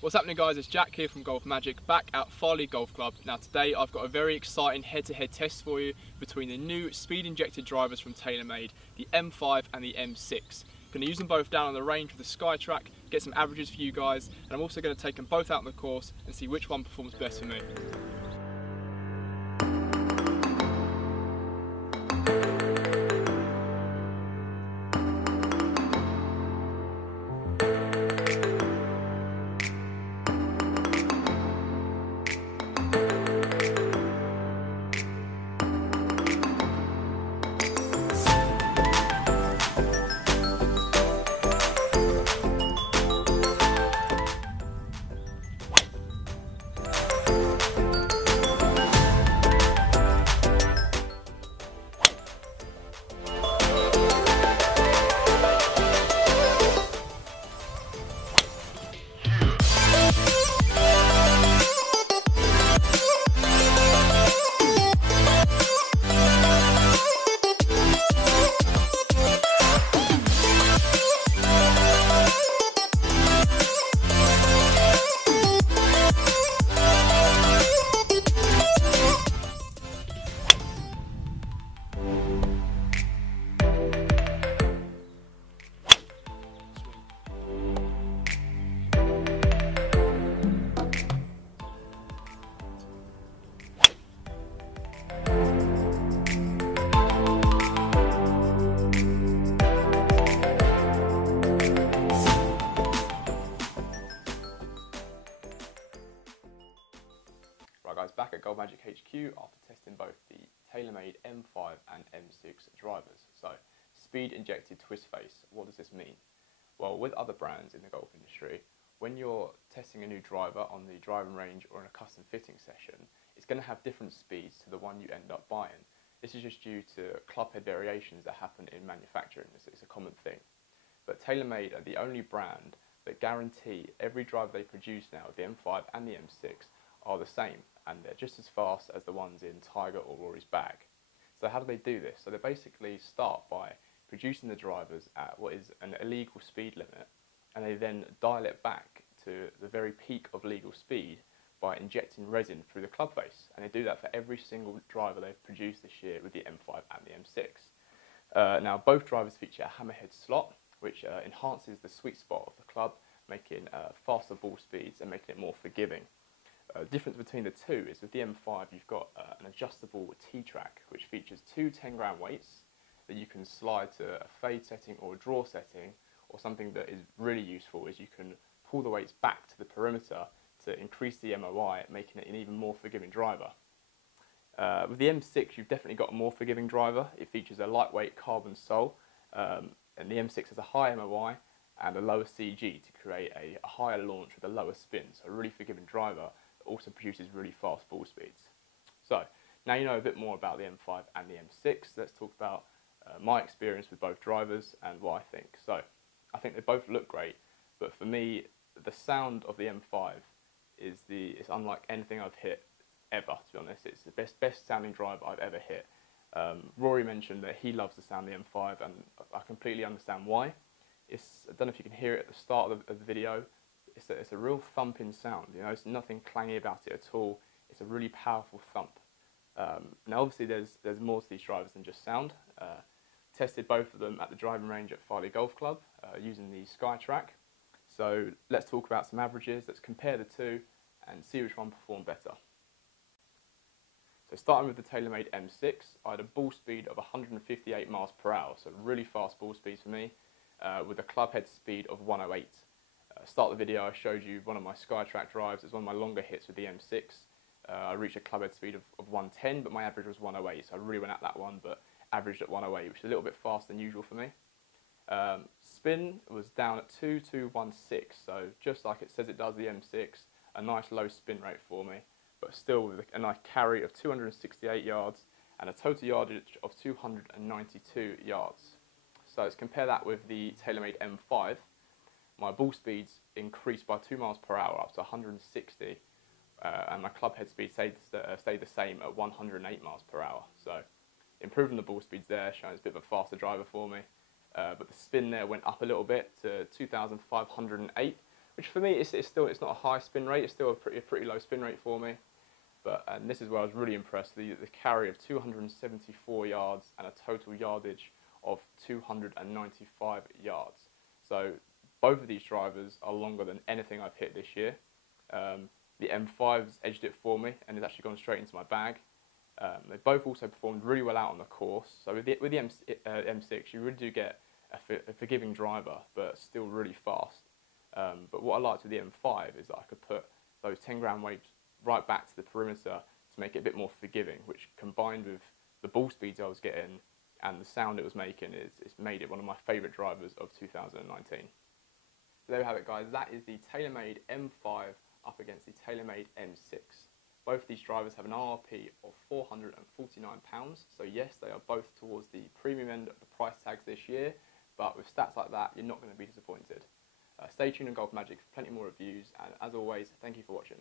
What's happening, guys? It's Jack here from GolfMagic, back at Farleigh Golf Club. Now today I've got a very exciting head-to-head test for you between the new speed injected drivers from TaylorMade, the M5 and the M6. I'm going to use them both down on the range with the SkyTrack, get some averages for you guys, and I'm also going to take them both out on the course and see which one performs best for me. Right guys, back at GolfMagic HQ after testing both the TaylorMade M5 and M6 drivers. So, speed injected twist face, what does this mean? Well, with other brands in the golf industry, when you're testing a new driver on the driving range or in a custom fitting session, it's going to have different speeds to the one you end up buying. This is just due to club head variations that happen in manufacturing. It's a common thing. But TaylorMade are the only brand that guarantee every driver they produce now, the M5 and the M6, are the same, and they're just as fast as the ones in Tiger or Rory's bag. So how do they do this? So they basically start by producing the drivers at what is an illegal speed limit, and they then dial it back to the very peak of legal speed by injecting resin through the club face. And they do that for every single driver they've produced this year with the M5 and the M6. Now both drivers feature a hammerhead slot, which enhances the sweet spot of the club, making faster ball speeds and making it more forgiving. The difference between the two is with the M5 you've got an adjustable T-track which features two 10-gram weights that you can slide to a fade setting or a draw setting, or something that is really useful is you can pull the weights back to the perimeter to increase the MOI, making it an even more forgiving driver. With the M6 you've definitely got a more forgiving driver. It features a lightweight carbon sole, and the M6 has a high MOI and a lower CG to create a higher launch with a lower spin, so a really forgiving driver also produces really fast ball speeds. So now you know a bit more about the M5 and the M6. Let's talk about my experience with both drivers and what I think. So I think they both look great, but for me the sound of the M5 is unlike anything I've hit ever, to be honest. It's the best sounding driver I've ever hit. Rory mentioned that he loves the sound of the M5, and I completely understand why. I don't know if you can hear it at the start of the video. It's a real thumping sound, you know, there's nothing clangy about it at all. It's a really powerful thump. Now obviously there's more to these drivers than just sound. Tested both of them at the driving range at Farleigh Golf Club using the SkyTrack. So let's talk about some averages, let's compare the two and see which one performed better. So starting with the TaylorMade M6, I had a ball speed of 158 miles per hour, so really fast ball speeds for me, with a club head speed of 108. Start of the video I showed you one of my SkyTrack drives. It's one of my longer hits with the M6. I reached a club head speed of 110, but my average was 108, so I really went at that one, but averaged at 108, which is a little bit faster than usual for me. Spin was down at 2216, so just like it says it does the M6, a nice low spin rate for me, but still with a nice carry of 268 yards and a total yardage of 292 yards. So let's compare that with the TaylorMade M5. My ball speeds increased by 2 miles per hour up to 160, and my club head speed stayed the same at 108 miles per hour. So improving the ball speeds there, showing it's a bit of a faster driver for me. But the spin there went up a little bit to 2,508, which for me it's not a high spin rate. It's still a pretty low spin rate for me. But and this is where I was really impressed. The carry of 274 yards and a total yardage of 295 yards. So both of these drivers are longer than anything I've hit this year. The M5's edged it for me and it's actually gone straight into my bag. They both also performed really well out on the course. So with the M6, you really do get a forgiving driver, but still really fast. But what I liked with the M5 is that I could put those 10-gram weights right back to the perimeter to make it a bit more forgiving, which combined with the ball speeds I was getting and the sound it was making, it's made it one of my favourite drivers of 2019. So there we have it, guys. That is the TaylorMade M5 up against the TaylorMade M6. Both of these drivers have an RRP of £449, so yes, they are both towards the premium end of the price tags this year, but with stats like that, you're not going to be disappointed. Stay tuned on GolfMagic for plenty more reviews, and as always, thank you for watching.